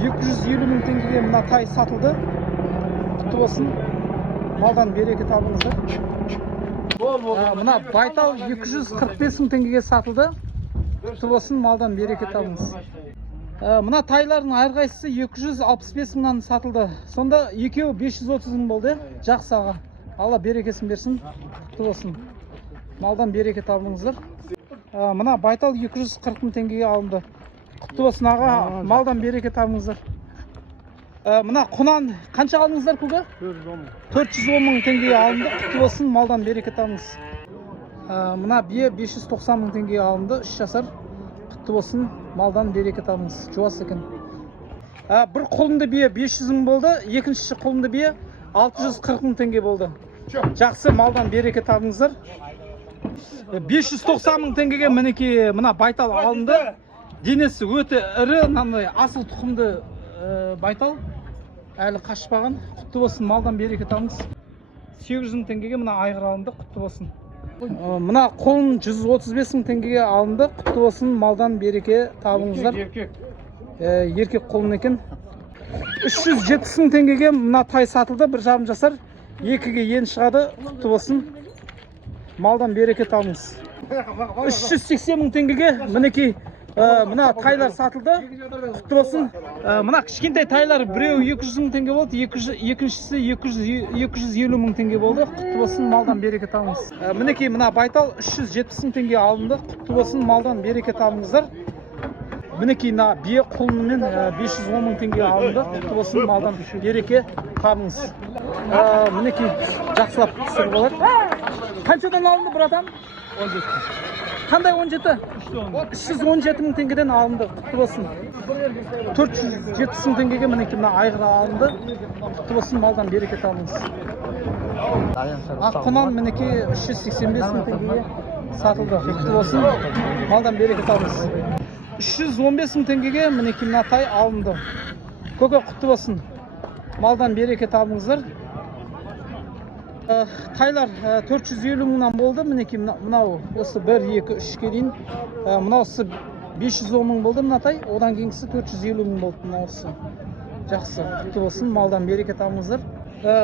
250 мың теңгеге мына тай сатылды. Құтты болсын. Малдан береке табыңыздар. Мына байтал 245 мың теңгеге сатылды. Құтты болсын, малдан береке табыңыз. Мына тайлардың әрқайсысы 265 мыңнан сатылды. Сонда екеуі 530 мың болды. Жақсы аға. Алла берекесін берсін. Құтты болсын. Малдан береке табыңыздар. Мына байтал 240 мың теңгеге алынды. Құтты болсын аға. Малдан береке табыңыздар. Мына құнан қанша алдыңыздар көке? 410 мың теңгеге алынды. Құтты болсын, малдан береке табыңыз. Мына бие 590 мың теңгеге алынды. 3 жасар. Құтты болсын, малдан береке табыңыз. Жуас екен. Бір құлынды бие 500 мың болды. Екінші құлынды бие 640 мың теңге болды. Жақсы, малдан береке табыңыздар. 590 мың теңгеге мінекей мына байтал алынды. Денесі өте ірі, мынандай асыл тұқымды байтал. Әлі қашпаған. Құтты болсын, малдан береке табыңыз. 800 мың теңгеге мына айғыр алынды. Құтты болсын. Мына құлын 135 мың теңгеге алынды. Құтты болсын, малдан береке табыңыздар. Еркек құлын екен. 370 мың теңгеге мына тай сатылды. 1,5 жасар. 2-ге ен шығады. Құтты болсын, малдан береке табыңыз. 380 мың теңгеге мінекей мына тайлар сатылды. Құтты болсын. Мына кішкентай тайлар біреуі 200 мың теңге болды, екіншісі 250 мың теңге болды. Құтты болсын, малдан береке табыңыз. Мінекей мына байтал 370 мың теңге алынды. Құтты болсын, малдан береке табыңыздар. Мінекей мына бие құлынымен 510 мың теңге алынды. Құтты болсын, малдан береке табыңыз. Мінекей жақсылап пісіріп болады. Қаншадан алынды, братан? 17. Қандай 17? 317 мың теңгеден алынды. Құтты болсын. 470 мың теңгеге мінекей мына айғыр алынды. Құтты болсын, малдан береке табыңыз. Ақ құнан мінекей 385 мың теңгеге сатылды. Құтты болсын, малдан береке табыңыз. 315 мың теңгеге мінекей мына тай алынды. Көке, құтты болсын, малдан береке табыңыздар. Тайлар 450 мыңнан болды. Мінекей мынау осы 1, 2, 3-ке дейін. Мынаусы 510 мың болды мына тай. Одан кейінгісі 450 мың болды мынаусы. Жақсы, құтты болсын, малдан береке табыңыздар.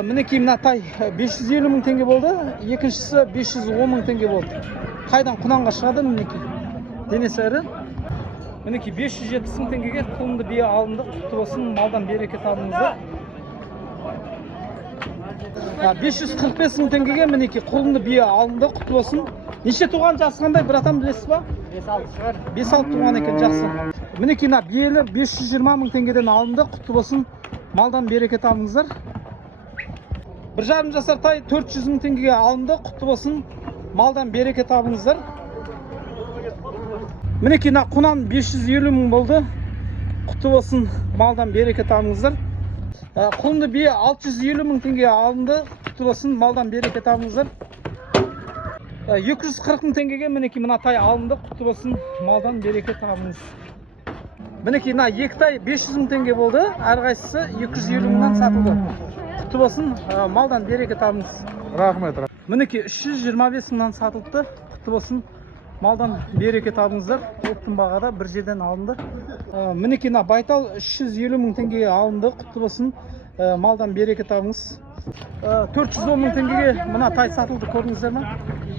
Мінекей мына тай 550 мың теңге болды. Екіншісі 510 мың теңге болды. Қайдан құнанға шығады мінекей. Денесі ірі. Мінекей 570 мың теңгеге құлынды бие алынды. Құтты болсын, малдан береке табыңыздар. 545 мың теңгеге мінекей құлынды бие алынды. Құтты болсын. Неше туған, жасы қандай, братан, білесіз ба? 5-6 шығар. 5-6 туған екен, жақсы. Мінекей биелі 520 мың теңгеден алынды. Құтты болсын, малдан береке табыңыздар. 1,5 жасар тай 400 мың теңгеге алынды. Құтты болсын, малдан береке табыңыздар. Мінекей құнан 550 мың болды. Құтты болсын, малдан береке табыңыздар. Құлынды бие 650 мың теңге алынды. Құтты болсын, малдан береке табыңыздар. 240 мың теңгеге мінекей мына тай алынды. Құтты болсын, малдан береке табыңыз. Мінекей екі тай 500 мың теңге болды. Әрқайсысы 250 мыңнан сатылды. Құтты болсын, малдан береке табыңыз. Рахмет. Мінекей 325 мыңнан сатылды. Құтты болсын, малдан береке табыңыздар. Оптың бағада бір жерден алынды. Мінекей байтал 350 мың теңгеге алынды. Құтты болсын, малдан береке табыңыз. 410 мың теңгеге мына тай сатылды, көрдіңіздер ме?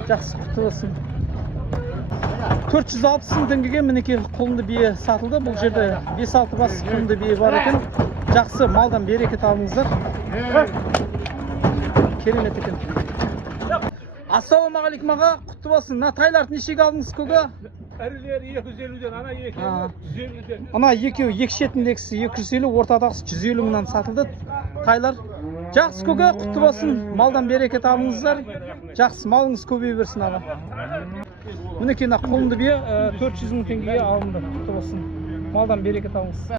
Жақсы, құтты болсын. 460 мың теңгеге мінекей құлынды бие сатылды. Бұл жерде 5-6 бас құлынды бие бар екен. Жақсы, малдан береке табыңыздар. Керемет екен. Ассалаумағалейкум аға, құтты болсын. Мына тайларды нешеге алдыңыз көке? Әрілер 250-ден, ана екеуі 150-ден. Ана екеуі екі шетіндегісі 250, ортадағысы 150 мыңнан сатылды тайлар. Жақсы көке, құтты болсын, малдан береке табыңыздар. Жақсы, малыңыз көбейе берсін аға. Мінекей құлынды бие 400 мың теңгеге алынды. Құтты болсын, малдан береке табыңыз.